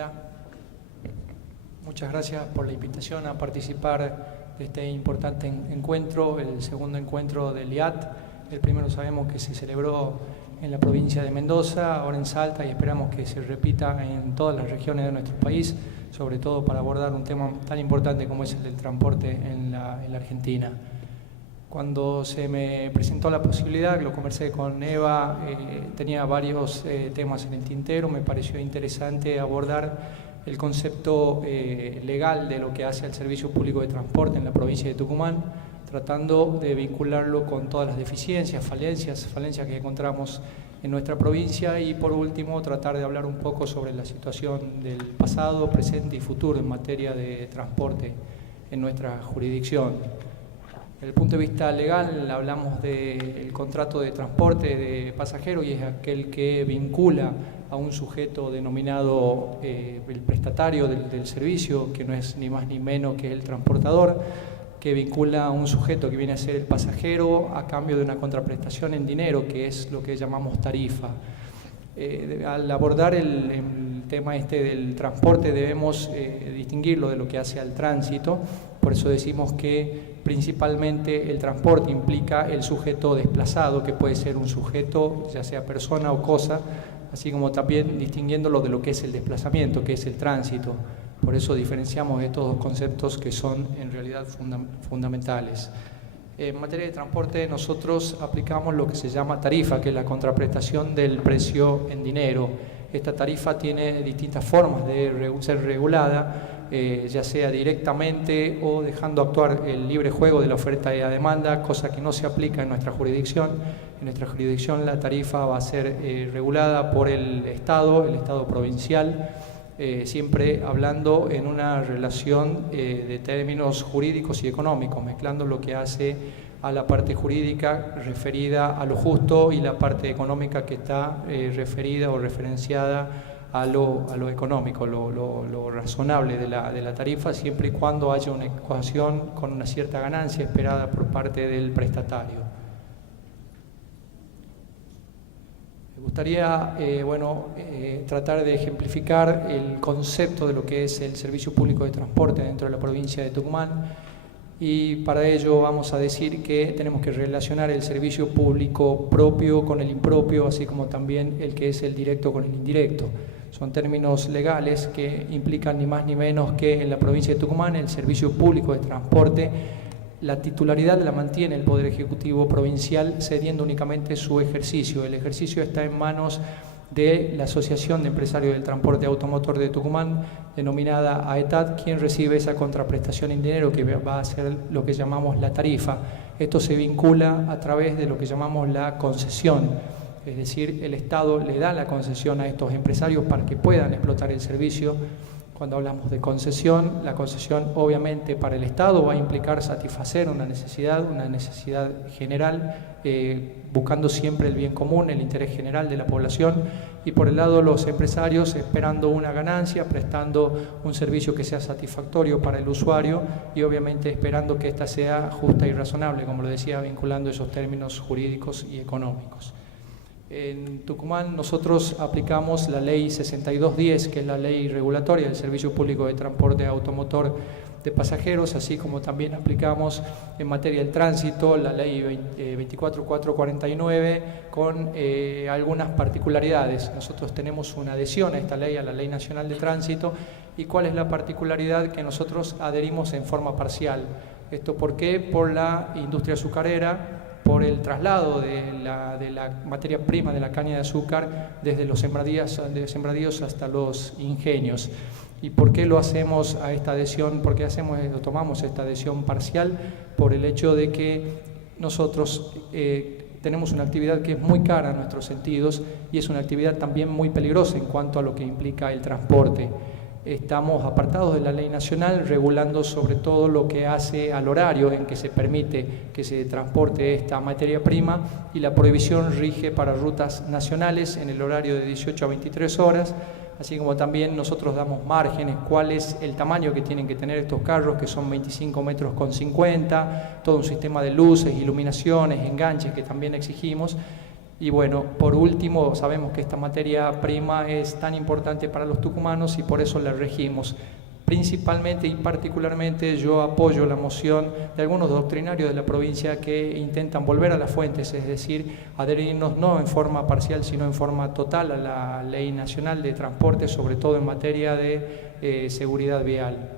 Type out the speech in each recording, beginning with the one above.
Hola, muchas gracias por la invitación a participar de este importante encuentro, el segundo encuentro del IAT. El primero sabemos que se celebró en la provincia de Mendoza, ahora en Salta, y esperamos que se repita en todas las regiones de nuestro país, sobre todo para abordar un tema tan importante como es el del transporte en la Argentina. Cuando se me presentó la posibilidad, lo conversé con Eva, tenía varios temas en el tintero, me pareció interesante abordar el concepto legal de lo que hace al Servicio Público de Transporte en la provincia de Tucumán, tratando de vincularlo con todas las deficiencias, falencias que encontramos en nuestra provincia, y por último tratar de hablar un poco sobre la situación del pasado, presente y futuro en materia de transporte en nuestra jurisdicción. Desde el punto de vista legal hablamos del contrato de transporte de pasajeros, y es aquel que vincula a un sujeto denominado el prestatario del servicio, que no es ni más ni menos que el transportador, que vincula a un sujeto que viene a ser el pasajero a cambio de una contraprestación en dinero, que es lo que llamamos tarifa. Al abordar el tema del transporte debemos distinguirlo de lo que hace al tránsito. Por eso decimos que principalmente el transporte implica el sujeto desplazado, que puede ser un sujeto, ya sea persona o cosa, así como también distinguiéndolo de lo que es el desplazamiento, que es el tránsito. Por eso diferenciamos estos dos conceptos que son en realidad fundamentales. En materia de transporte nosotros aplicamos lo que se llama tarifa, que es la contraprestación del precio en dinero. Esta tarifa tiene distintas formas de ser regulada, ya sea directamente o dejando actuar el libre juego de la oferta y la demanda, cosa que no se aplica en nuestra jurisdicción. En nuestra jurisdicción la tarifa va a ser regulada por el Estado provincial, siempre hablando en una relación de términos jurídicos y económicos, mezclando lo que hace a la parte jurídica referida a lo justo y la parte económica que está referida o referenciada a lo económico, lo razonable de la tarifa, siempre y cuando haya una ecuación con una cierta ganancia esperada por parte del prestatario. Me gustaría tratar de ejemplificar el concepto de lo que es el Servicio Público de Transporte dentro de la provincia de Tucumán, y para ello vamos a decir que tenemos que relacionar el servicio público propio con el impropio, así como también el que es el directo con el indirecto. Son términos legales que implican ni más ni menos que en la provincia de Tucumán el Servicio Público de Transporte, la titularidad la mantiene el Poder Ejecutivo Provincial, cediendo únicamente su ejercicio. El ejercicio está en manos de la Asociación de Empresarios del Transporte Automotor de Tucumán, denominada AETAT, quien recibe esa contraprestación en dinero, que va a ser lo que llamamos la tarifa. Esto se vincula a través de lo que llamamos la concesión, es decir, el Estado le da la concesión a estos empresarios para que puedan explotar el servicio. Cuando hablamos de concesión, la concesión obviamente para el Estado va a implicar satisfacer una necesidad general, buscando siempre el bien común, el interés general de la población, y por el lado los empresarios esperando una ganancia, prestando un servicio que sea satisfactorio para el usuario y obviamente esperando que ésta sea justa y razonable, como lo decía, vinculando esos términos jurídicos y económicos. En Tucumán nosotros aplicamos la ley 6210, que es la ley regulatoria del Servicio Público de Transporte Automotor de Pasajeros, así como también aplicamos en materia del tránsito la ley 24449 con algunas particularidades. Nosotros tenemos una adhesión a esta ley, a la Ley Nacional de Tránsito, y ¿cuál es la particularidad? Que nosotros adherimos en forma parcial. ¿Esto por qué? Por la industria azucarera, por el traslado de la materia prima de la caña de azúcar desde los sembradíos hasta los ingenios. ¿Y por qué lo hacemos a esta adhesión? ¿Por qué tomamos esta adhesión parcial? Por el hecho de que nosotros tenemos una actividad que es muy cara a nuestros sentidos y es una actividad también muy peligrosa en cuanto a lo que implica el transporte. Estamos apartados de la ley nacional, regulando sobre todo lo que hace al horario en que se permite que se transporte esta materia prima, y la prohibición rige para rutas nacionales en el horario de 18 a 23 horas, así como también nosotros damos márgenes, cuál es el tamaño que tienen que tener estos carros, que son 25 metros con 50, todo un sistema de luces, iluminaciones, enganches que también exigimos. Y bueno, por último, sabemos que esta materia prima es tan importante para los tucumanos y por eso la regimos. Principalmente y particularmente yo apoyo la moción de algunos doctrinarios de la provincia que intentan volver a las fuentes, es decir, adherirnos no en forma parcial sino en forma total a la Ley Nacional de Transporte, sobre todo en materia de seguridad vial.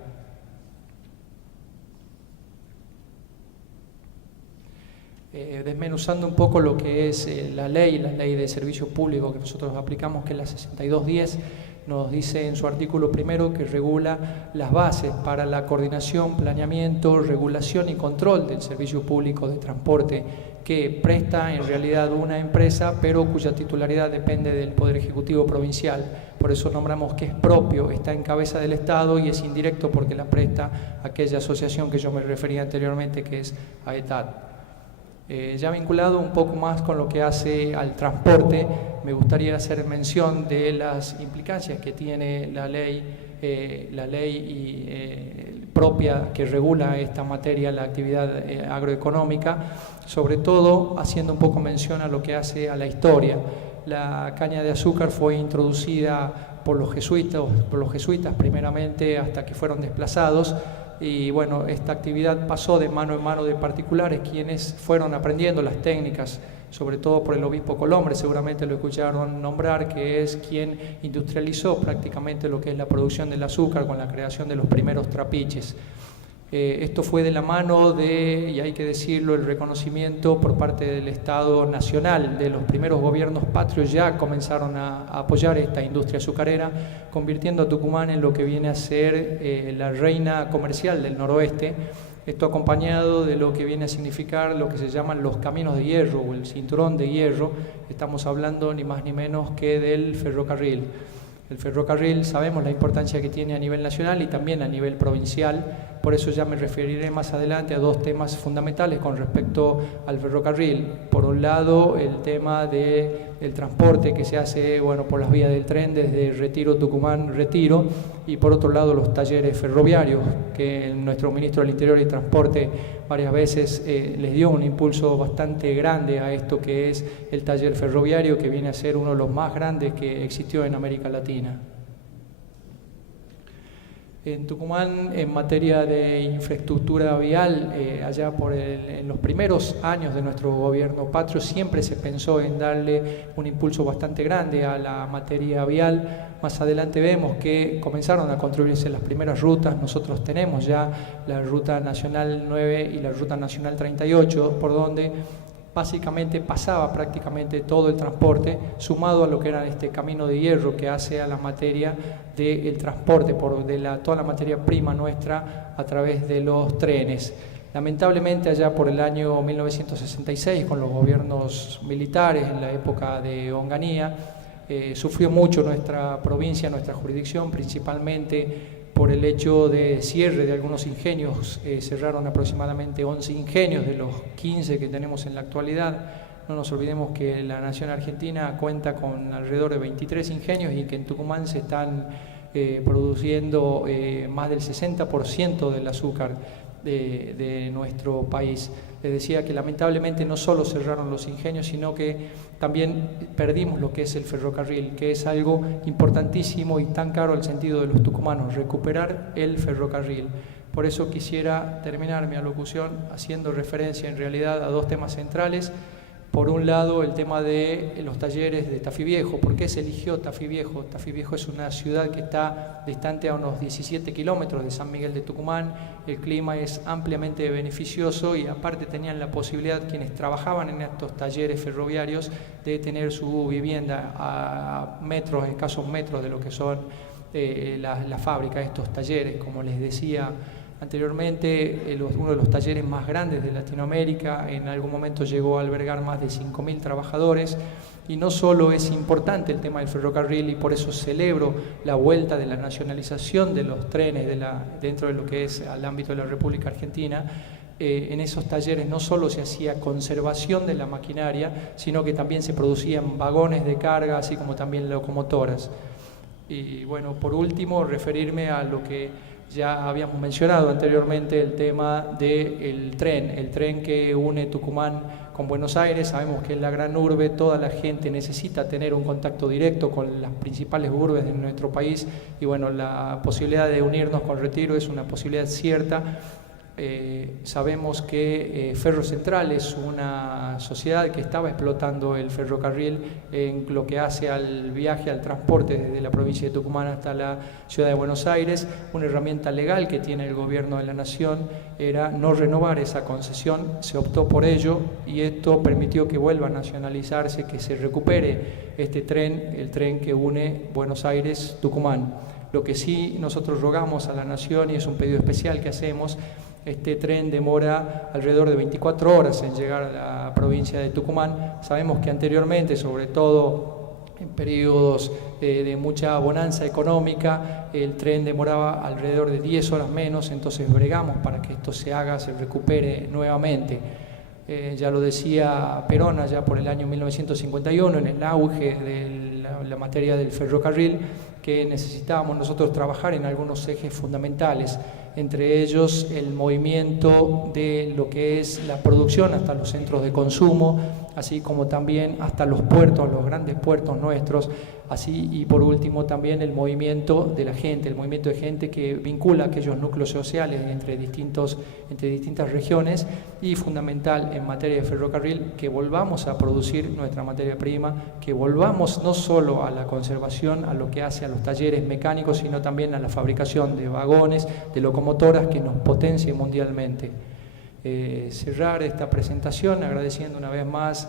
Desmenuzando un poco lo que es la ley de servicio público que nosotros aplicamos, que es la 6210, nos dice en su artículo primero que regula las bases para la coordinación, planeamiento, regulación y control del servicio público de transporte que presta en realidad una empresa, pero cuya titularidad depende del Poder Ejecutivo Provincial. Por eso nombramos que es propio, está en cabeza del Estado y es indirecto porque la presta aquella asociación que yo me refería anteriormente, que es AETAD. Ya vinculado un poco más con lo que hace al transporte, me gustaría hacer mención de las implicancias que tiene la ley propia que regula esta materia, la actividad agroeconómica, sobre todo haciendo un poco mención a lo que hace a la historia. La caña de azúcar fue introducida por los jesuitas primeramente hasta que fueron desplazados. Y bueno, esta actividad pasó de mano en mano de particulares, quienes fueron aprendiendo las técnicas, sobre todo por el obispo Colombre, seguramente lo escucharon nombrar, que es quien industrializó prácticamente lo que es la producción del azúcar con la creación de los primeros trapiches. Esto fue de la mano de, y hay que decirlo, el reconocimiento por parte del Estado Nacional, de los primeros gobiernos patrios ya comenzaron a apoyar esta industria azucarera, convirtiendo a Tucumán en lo que viene a ser la reina comercial del noroeste. Esto acompañado de lo que viene a significar lo que se llaman los caminos de hierro o el cinturón de hierro. Estamos hablando ni más ni menos que del ferrocarril. El ferrocarril sabemos la importancia que tiene a nivel nacional y también a nivel provincial, por eso ya me referiré más adelante a dos temas fundamentales con respecto al ferrocarril. Por un lado, el tema del transporte que se hace por las vías del tren desde Retiro, Tucumán, Retiro, y por otro lado los talleres ferroviarios, que nuestro ministro del Interior y Transporte varias veces les dio un impulso bastante grande a esto que es el taller ferroviario, que viene a ser uno de los más grandes que existió en América Latina. En Tucumán, en materia de infraestructura vial, allá en los primeros años de nuestro gobierno patrio, siempre se pensó en darle un impulso bastante grande a la materia vial. Más adelante vemos que comenzaron a construirse las primeras rutas. Nosotros tenemos ya la Ruta Nacional 9 y la Ruta Nacional 38, por donde básicamente pasaba prácticamente todo el transporte, sumado a lo que era este camino de hierro que hace a la materia del transporte, toda la materia prima nuestra a través de los trenes. Lamentablemente allá por el año 1966, con los gobiernos militares en la época de Onganía, sufrió mucho nuestra provincia, nuestra jurisdicción, principalmente por el hecho de cierre de algunos ingenios. Cerraron aproximadamente 11 ingenios de los 15 que tenemos en la actualidad. No nos olvidemos que la nación argentina cuenta con alrededor de 23 ingenios y que en Tucumán se están produciendo más del 60% del azúcar de nuestro país. Les decía que lamentablemente no solo cerraron los ingenios, sino que también perdimos lo que es el ferrocarril, que es algo importantísimo y tan caro al sentido de los tucumanos, recuperar el ferrocarril. Por eso quisiera terminar mi alocución haciendo referencia en realidad a dos temas centrales. Por un lado, el tema de los talleres de Tafí Viejo. ¿Por qué se eligió Tafí Viejo? Tafí Viejo es una ciudad que está distante a unos 17 kilómetros de San Miguel de Tucumán. El clima es ampliamente beneficioso y aparte tenían la posibilidad quienes trabajaban en estos talleres ferroviarios de tener su vivienda a escasos metros de lo que son la fábrica, estos talleres. Como les decía anteriormente, uno de los talleres más grandes de Latinoamérica, en algún momento llegó a albergar más de 5.000 trabajadores, y no solo es importante el tema del ferrocarril, y por eso celebro la vuelta de la nacionalización de los trenes dentro de lo que es al ámbito de la República Argentina. En esos talleres no solo se hacía conservación de la maquinaria, sino que también se producían vagones de carga, así como también locomotoras. Y bueno, por último, referirme a lo que Ya habíamos mencionado anteriormente el tema del tren, el tren que une Tucumán con Buenos Aires. Sabemos que en la gran urbe toda la gente necesita tener un contacto directo con las principales urbes de nuestro país y bueno, la posibilidad de unirnos con Retiro es una posibilidad cierta. Sabemos que Ferro Central es una sociedad que estaba explotando el ferrocarril en lo que hace al viaje, al transporte desde la provincia de Tucumán hasta la ciudad de Buenos Aires. Una herramienta legal que tiene el gobierno de la nación era no renovar esa concesión, se optó por ello y esto permitió que vuelva a nacionalizarse, que se recupere este tren, el tren que une Buenos Aires-Tucumán. Lo que sí nosotros rogamos a la nación, y es un pedido especial que hacemos, este tren demora alrededor de 24 horas en llegar a la provincia de Tucumán. Sabemos que anteriormente, sobre todo en periodos de mucha bonanza económica, el tren demoraba alrededor de 10 horas menos, entonces bregamos para que esto se haga, se recupere nuevamente. Ya lo decía Perón allá por el año 1951, en el auge de la materia del ferrocarril, que necesitábamos nosotros trabajar en algunos ejes fundamentales, entre ellos el movimiento de lo que es la producción hasta los centros de consumo, así como también hasta los puertos, los grandes puertos nuestros, así y por último también el movimiento de la gente, el movimiento de gente que vincula aquellos núcleos sociales entre distintas regiones y fundamental en materia de ferrocarril que volvamos a producir nuestra materia prima, que volvamos no solo a la conservación, a lo que hace a los talleres mecánicos, sino también a la fabricación de vagones, de locomotoras que nos potencie mundialmente. Cerrar esta presentación agradeciendo una vez más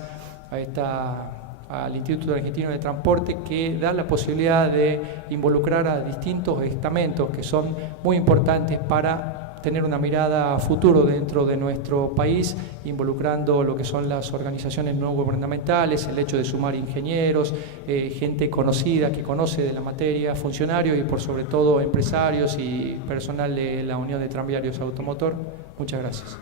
al Instituto Argentino de Transporte, que da la posibilidad de involucrar a distintos estamentos que son muy importantes para tener una mirada a futuro dentro de nuestro país, involucrando lo que son las organizaciones no gubernamentales, el hecho de sumar ingenieros, gente conocida que conoce de la materia, funcionarios y por sobre todo empresarios y personal de la Unión de Tranviarios Automotor. Muchas gracias.